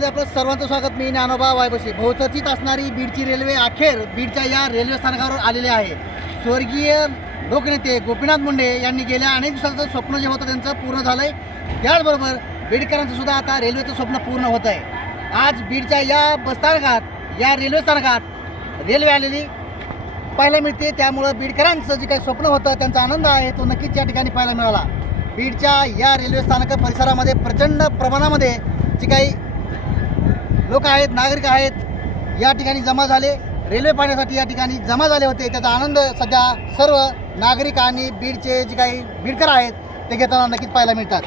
मध्ये आपलं सर्वांचं स्वागत. मी ज्ञानोबा वायबशी. बहुचर्चित असणारी बीडची रेल्वे अखेर बीडच्या या रेल्वे स्थानकावर आलेले आहे. स्वर्गीय लोकनेते गोपीनाथ मुंडे यांनी गेल्या अनेक दिवसाचं स्वप्न जे होतं त्यांचं पूर्ण झालं आहे. त्याचबरोबर बीडकरांचं सुद्धा आता रेल्वेचं स्वप्न पूर्ण होत आहे. आज बीडच्या या बसस्थानकात, या रेल्वे स्थानकात रेल्वे आलेली पाहायला मिळते. त्यामुळं बीडकरांचं जे काही स्वप्न होतं, त्यांचा आनंद आहे तो नक्कीच या ठिकाणी पाहायला मिळाला. बीडच्या या रेल्वे स्थानक परिसरामध्ये प्रचंड प्रमाणामध्ये जे काही लोक आहेत, नागरिक आहेत, या ठिकाणी जमा झाले. रेल्वे पाहण्यासाठी या ठिकाणी जमा झाले होते. त्याचा आनंद सध्या सर्व नागरिक आणि बीडचे जे काही बीडकर आहेत ते घेताना नक्कीच पाहायला मिळतात.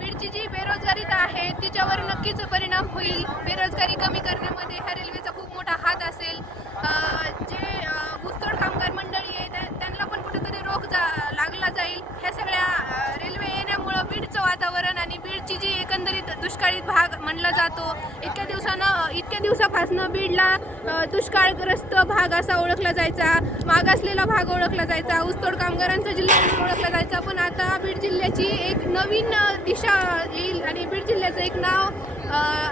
बीडची जी बेरोजगारी आहे तिच्यावर नक्कीच परिणाम होईल. बेरोजगारी कमी करण्यामध्ये हा रेल्वेचा खूप मोठा हात असेल. जे ऊसतोड कामगार मंडळी आहे त्यांना पण कुठेतरी रोख लागला जाईल. ह्या सगळ्या रेल्वे येण्यामुळं बीडचं वातावरण आणि बीडची जी एकंदरीत दुष्काळी भाग म्हणला जातो, इतक्या दिवसापासून बीडला दुष्काळग्रस्त भाग असा ओळखला जायचा, मागासलेला भाग ओळखला जायचा, ऊसतोड कामगारांचा जिल्हा म्हणून ओळखला जायचा. पण आता बीड जिल्ह्याची एक नवीन दिशा येईल आणि बीड जिल्ह्याचं एक नाव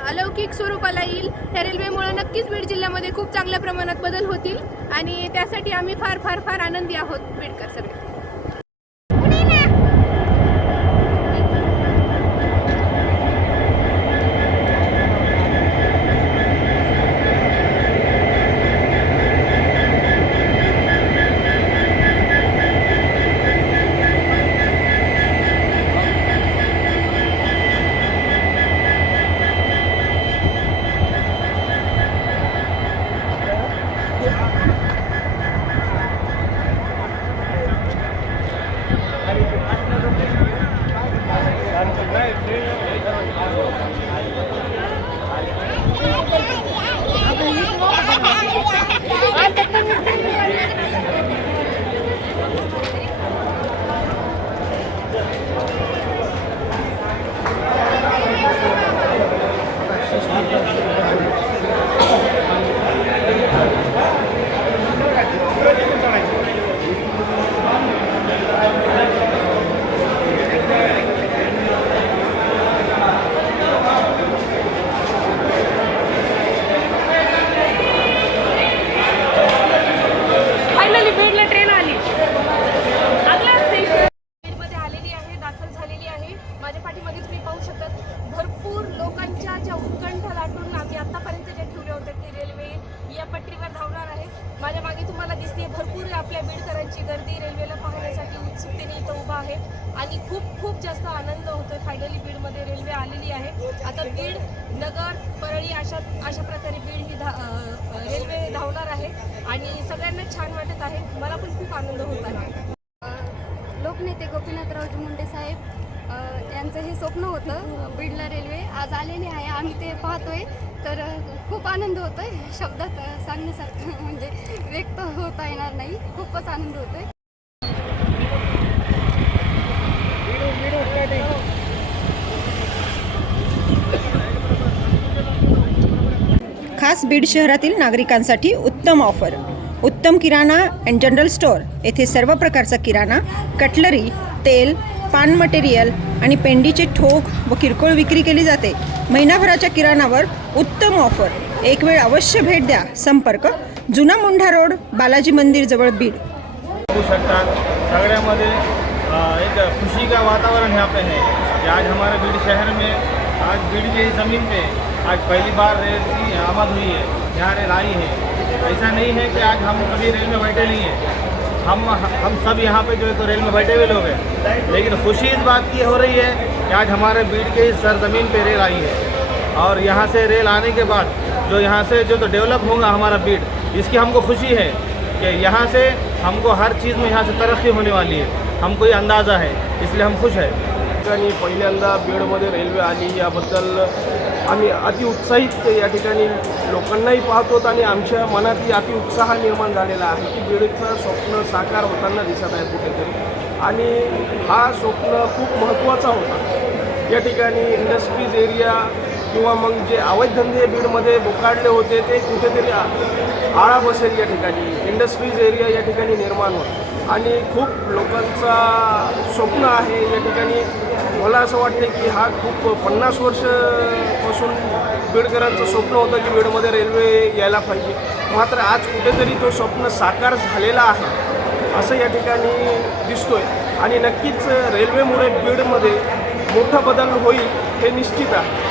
अलौकिक स्वरूपाला येईल. ह्या रेल्वेमुळे नक्कीच बीड जिल्ह्यामध्ये खूप चांगल्या प्रमाणात बदल होतील आणि त्यासाठी आम्ही फार फार फार आनंदी आहोत बीडकर सगळे. भरपूर लोकांच्या ज्या उत्कंठा लाटून आम्ही आतापर्यंत जे ठेवले होते की रेल्वे या पट्टीवर धावणार आहे. माझ्या मागे तुम्हाला दिसते भरपूर आपल्या बीडकरांची गर्दी रेल्वेला पाहण्यासाठी उत्सुकतेने इथं उभा आहे आणि खूप जास्त आनंद होतोय. फायनली बीडमध्ये रेल्वे आलेली आहे. आता बीड, नगर, परळी अशा प्रकारे बीड ही रेल्वे धावणार आहे आणि सगळ्यांना छान वाटत आहे. मला पण खूप आनंद होत आहे. लोकनेते गोपीनाथरावजी मुंडे साहेब यांचं हे स्वप्न होतं, बीडला रेल्वे आज आलेली आहे. आम्ही ते पाहतोय तर खूप आनंद होतोय. शब्दात सांगण्यासारखं म्हणजे व्यक्त होता येणार नाही. खूपच आनंद होतोय. खास बीड शहरातील नागरिकांसाठी उत्तम ऑफर. उत्तम किराणा अँड जनरल स्टोअर. येथे सर्व प्रकारचा किराणा, कटलरी, तेल, पान मटेरियल आणि पेंडीचे ठोक व किरकोळ विक्री केली जाते. महिनाभराच्या किराणावर उत्तम ऑफर. एक वेळ अवश्य भेट द्या. संपर्क जुना मुंढा रोड, बालाजी मंदिर जवळ, बीड. बघू शकता सगळ्यामध्ये एक खुशी का वातावरण यहाँ पे है कि आज हमारे बीड शहर में आज बीड की ज़मीन पे आज पहली बार रेल की आमद हुई है, यहाँ रेल आई है। ऐसा नहीं है कि आज हम कभी रेल में बैठे नहीं हैं, हम सब यहाँ पे जो है तो रेल में बैठे हुए लोग हैं, लेकिन खुशी इस बात की हो रही है कि आज हमारे बीड़ के इस सरजमीन पे रेल आई है और यहाँ से रेल आने के बाद जो यहाँ से जो तो डेवलप होगा हमारा बीड़, इसकी हमको खुशी है कि यहाँ से हमको हर चीज़ में यहाँ से तरक्की होने वाली है, हमको ये अंदाज़ा है, इसलिए हम खुश हैं। ठिकाणी पहिल्यांदा बीडमध्ये रेल्वे आली याबद्दल आम्ही अति उत्साहित या ठिकाणी लोकांनाही पाहतो आणि आमच्या मनातही अति उत्साह निर्माण झालेला आहे की बीडचं स्वप्न साकार होताना दिसत आहे कुठेतरी आणि हा स्वप्न खूप महत्त्वाचा होता। या ठिकाणी इंडस्ट्रीज एरिया किंवा मग जे अवैध धंदे बीडमध्ये बोकाडले होते ते कुठेतरी आळा बसेल, या ठिकाणी इंडस्ट्रीज एरिया या ठिकाणी निर्माण होईल आणि खूप लोकांचा स्वप्न आहे या ठिकाणी। मला असं वाटतं की हा खूप 50 वर्षापासून बीडकरांचं स्वप्न होतं की बीडमध्ये रेल्वे यायला पाहिजे, मात्र आज कुठेतरी तो स्वप्न साकार झालेला आहे असं या ठिकाणी दिसतोय आणि नक्कीच रेल्वेमुळे बीडमध्ये मोठा बदल होईल हे निश्चित आहे।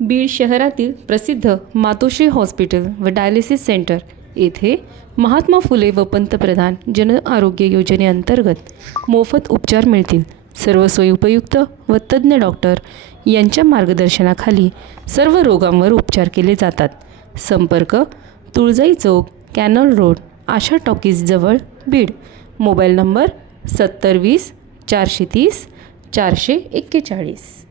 बीड शहरातील प्रसिद्ध मातोश्री हॉस्पिटल व डायलिसिस सेंटर येथे महात्मा फुले व पंतप्रधान जन आरोग्य योजनेअंतर्गत मोफत उपचार मिळतील। सर्व सोयीउपयुक्त व तज्ज्ञ डॉक्टर यांच्या मार्गदर्शनाखाली सर्व रोगांवर उपचार केले जातात। संपर्क तुळजाई चौक, कॅनल रोड, आशा टॉकीज जवळ, बीड। Mobile number 7020 430 441।